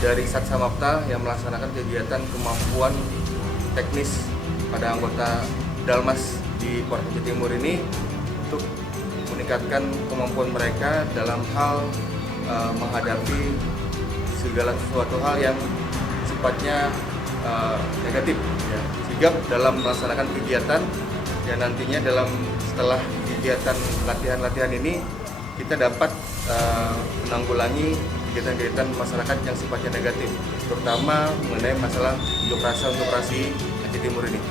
dari Satsamapta yang melaksanakan kegiatan kemampuan teknis pada anggota Dalmas di Polres Jawa Timur ini untuk meningkatkan kemampuan mereka dalam hal menghadapi segala sesuatu hal yang sifatnya negatif, ya. Sigap dalam melaksanakan kegiatan yang nantinya setelah kegiatan latihan-latihan ini kita dapat menanggulangi kegiatan-kegiatan masyarakat yang sifatnya negatif, terutama mengenai masalah unjuk rasa Aceh Timur ini.